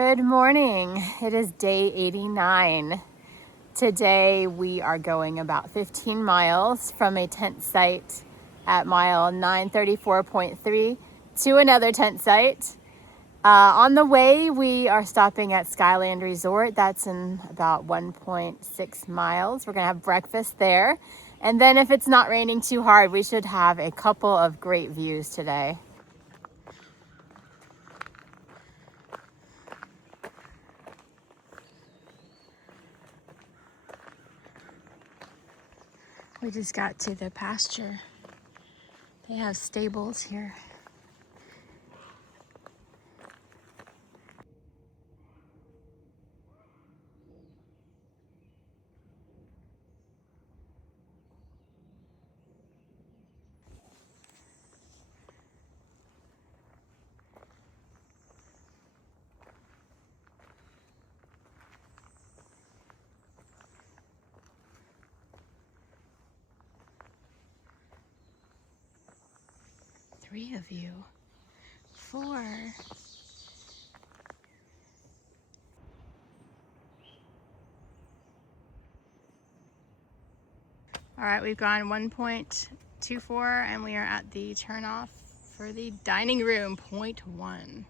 Good morning. It is day 89. Today we are going about 15 miles from a tent site at mile 934.3 to another tent site. On the way, we are stopping at Skyland Resort. That's in about 1.6 miles. We're gonna have breakfast there. And then if it's not raining too hard, we should have a couple of great views today. We just got to the pasture. They have stables here. Three of you. 4. All right, we've gone 1.24 and we are at the turnoff for the dining room, point 1.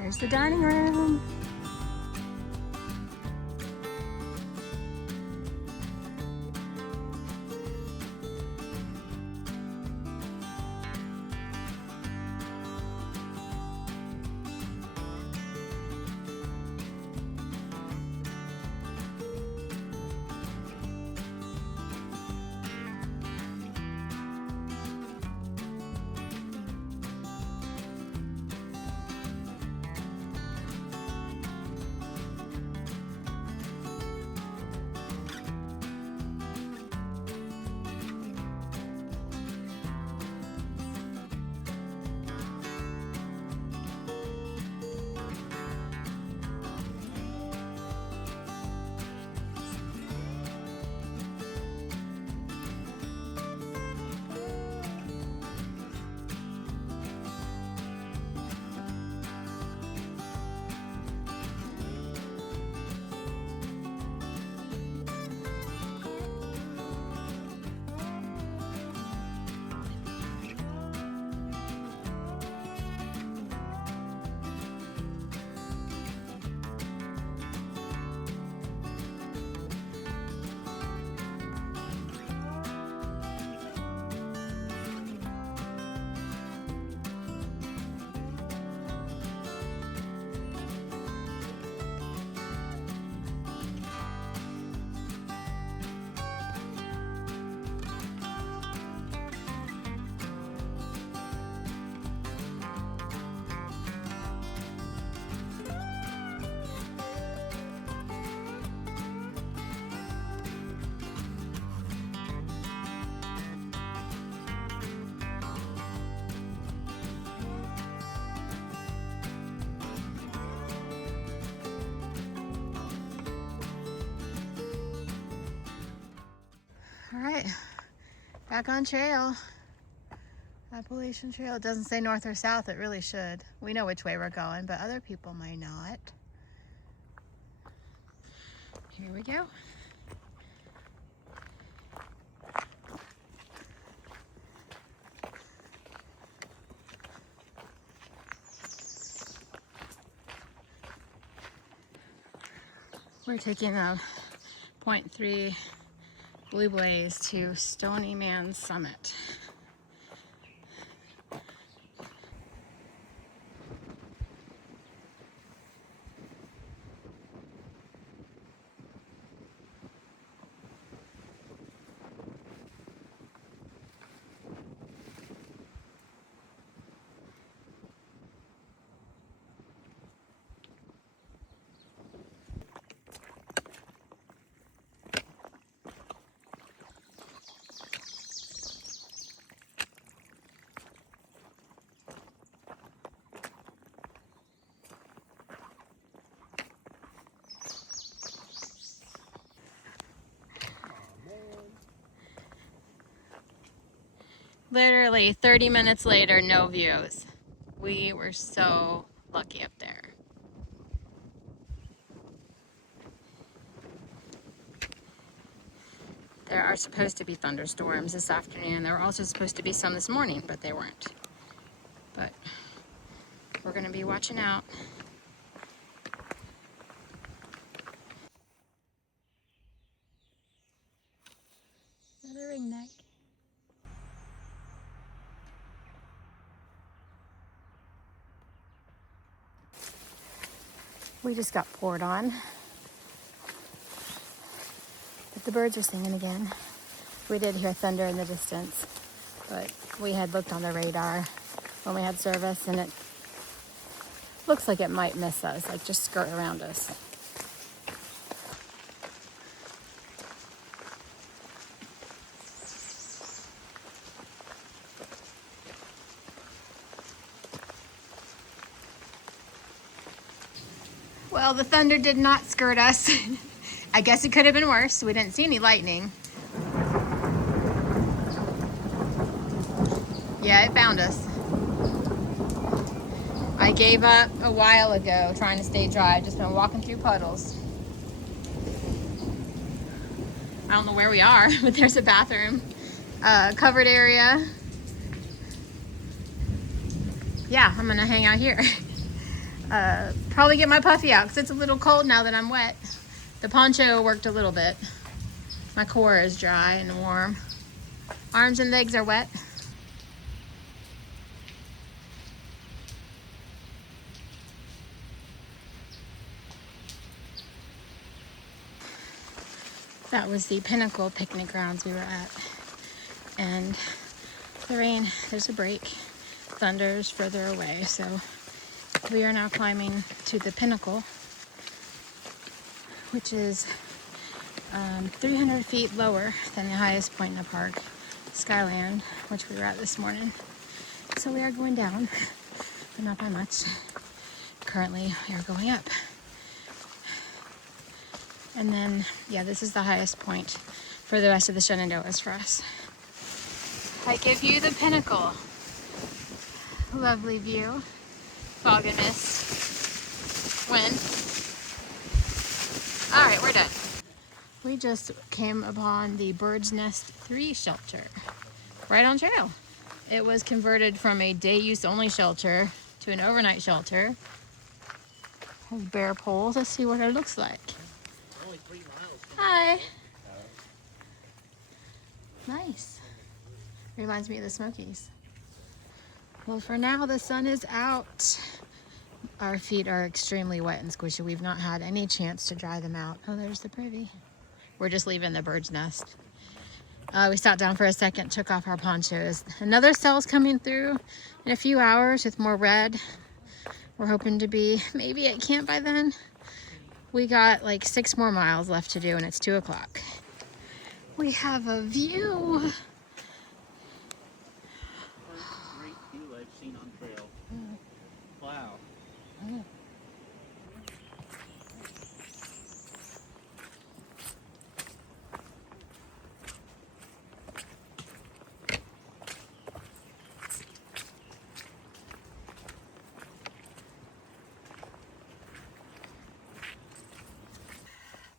There's the dining room. All right, back on trail. Appalachian Trail. It doesn't say north or south. It really should. We know which way we're going, but other people might not. Here we go. We're taking a 0.3 Blue Blaze to Stoney Man Summit. Literally 30 minutes later, no views. We were so lucky up there. There are supposed to be thunderstorms this afternoon. There were also supposed to be some this morning, but they weren't. But we're gonna be watching out. Another ringneck. We just got poured on. But the birds are singing again. We did hear thunder in the distance, but we had looked on the radar when we had service, and it looks like it might miss us, like just skirt around us. Well, the thunder did not skirt us. I guess it could have been worse. We didn't see any lightning. Yeah, it found us. I gave up a while ago trying to stay dry. I've just been walking through puddles. I don't know where we are, but there's a bathroom. Covered area. Yeah, I'm gonna hang out here. Probably get my puffy out because it's a little cold now that I'm wet. The poncho worked a little bit. My core is dry and warm. Arms and legs are wet. That was the Pinnacle picnic grounds we were at. And the rain, there's a break. Thunder's further away, so we are now climbing to the Pinnacle, which is 300 feet lower than the highest point in the park, Skyland, which we were at this morning. So we are going down, but not by much. Currently, we are going up. And then, yeah, this is the highest point for the rest of the Shenandoahs for us. I give you the Pinnacle. Lovely view. Fog and mist. Wind. All right, we're done. We just came upon the Bird's Nest 3 shelter, right on trail. It was converted from a day use only shelter to an overnight shelter. Has bare poles. Let's see what it looks like. Only 3 miles. Hi. Nice. Reminds me of the Smokies. Well, for now, the sun is out. Our feet are extremely wet and squishy. We've not had any chance to dry them out. Oh, there's the privy. We're just leaving the Bird's Nest. We sat down for a second, took off our ponchos. Another cell's coming through in a few hours with more red. We're hoping to be maybe at camp by then. We got like 6 more miles left to do, and it's 2 o'clock. We have a view. First great view I've seen on trail. Wow.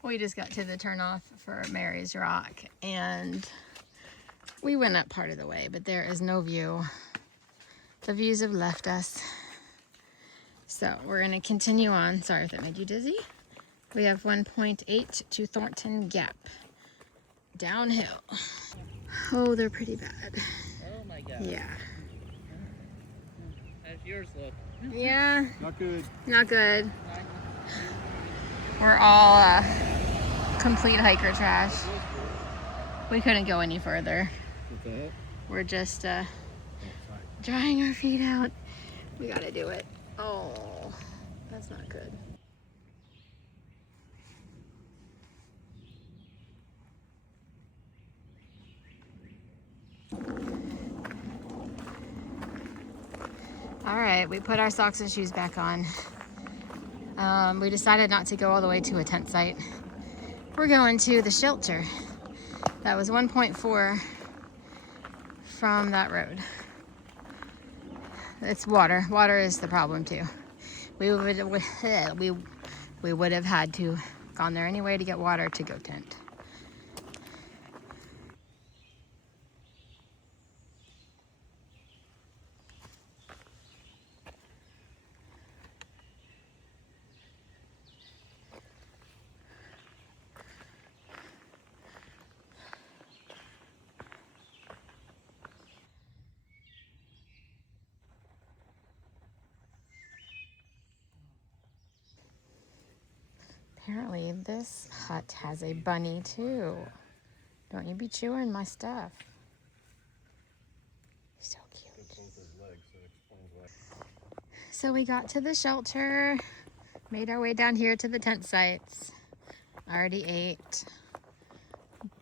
We just got to the turnoff for Mary's Rock, and we went up part of the way, but there is no view. The views have left us. So we're gonna continue on. Sorry if that made you dizzy. We have 1.8 to Thornton Gap. Downhill. Oh, they're pretty bad. Oh my God. Yeah. How's yours look? Yeah, Not good. not good. We're all complete hiker trash. We couldn't go any further. Okay. We're just drying our feet out. We gotta do it. Oh, that's not good. All right, we put our socks and shoes back on. We decided not to go all the way to a tent site. We're going to the shelter. That was 1.4 from that road. It's water. Water is the problem too. We would have had to gone there anyway to get water to go tent. Apparently this hut has a bunny too. Don't you be chewing my stuff. He's so cute. So we got to the shelter, made our way down here to the tent sites. I already ate.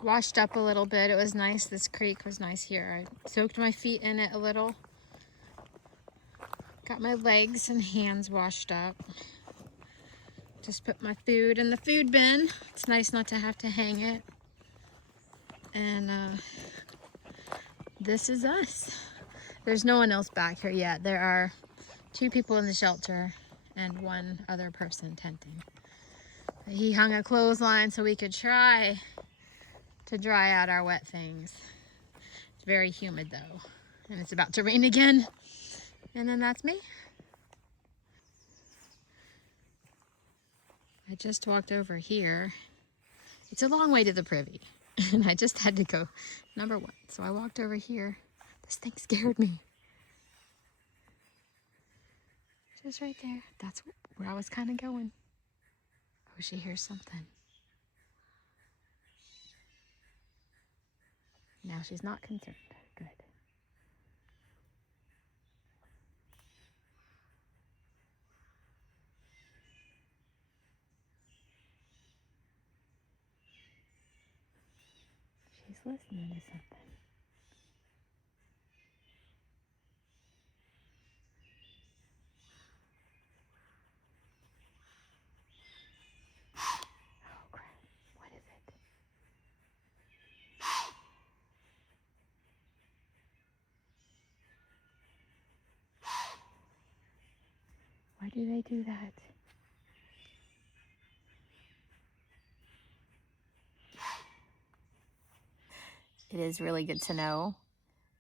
Washed up a little bit. It was nice. This creek was nice here. I soaked my feet in it a little. Got my legs and hands washed up. Just put my food in the food bin. It's nice not to have to hang it. And this is us. There's no one else back here yet. There are 2 people in the shelter and 1 other person tenting. He hung a clothesline so we could try to dry out our wet things. It's very humid though, and it's about to rain again. And then that's me. I just walked over here. It's a long way to the privy, and I just had to go number 1. So I walked over here. This thing scared me. Just right there. That's where I was kind of going. Oh, she hears something. Now she's not concerned. Good. She's listening to something. Oh crap. What is it? Why do they do that? It is really good to know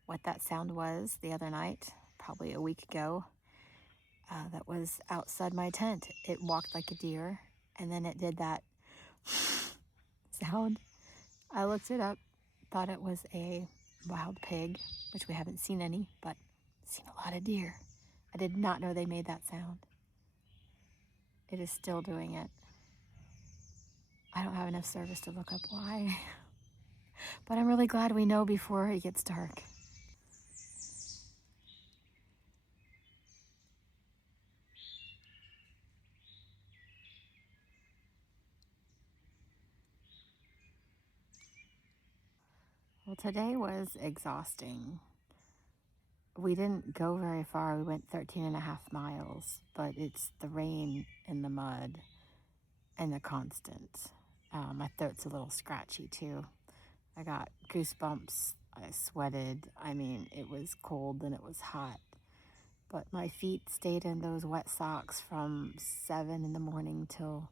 what that sound was the other night, probably a week ago. That was outside my tent. It walked like a deer, and then it did that sound. I looked it up, thought it was a wild pig, which we haven't seen any, but seen a lot of deer. I did not know they made that sound. It is still doing it. I don't have enough service to look up why, but I'm really glad we know before it gets dark. Well, today was exhausting. We didn't go very far. We went 13.5 miles, but it's the rain and the mud and the constant. My throat's a little scratchy too. I got goosebumps. I sweated. I mean, it was cold and it was hot. But my feet stayed in those wet socks from 7 in the morning till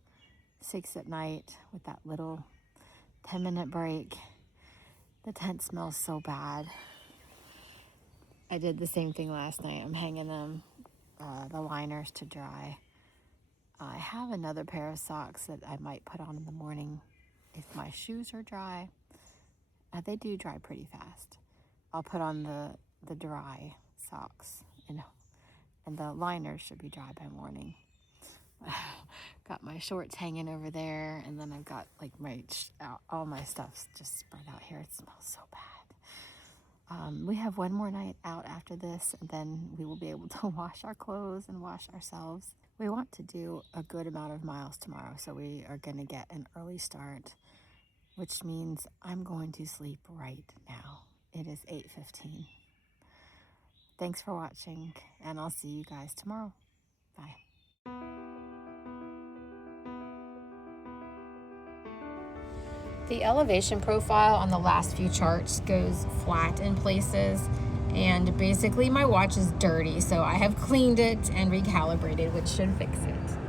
6 at night with that little 10-minute break. The tent smells so bad. I did the same thing last night. I'm hanging them, the liners to dry. I have another pair of socks that I might put on in the morning if my shoes are dry. They do dry pretty fast. I'll put on the dry socks, and the liners should be dry by morning. Got my shorts hanging over there, and then I've got like all my stuff's just spread out here. It smells so bad. We have one more night out after this, and then we will be able to wash our clothes and wash ourselves. We want to do a good amount of miles tomorrow, so we are going to get an early start, which means I'm going to sleep right now. It is 8:15. Thanks for watching, and I'll see you guys tomorrow. Bye. The elevation profile on the last few charts goes flat in places, and basically my watch is dirty, so I have cleaned it and recalibrated, which should fix it.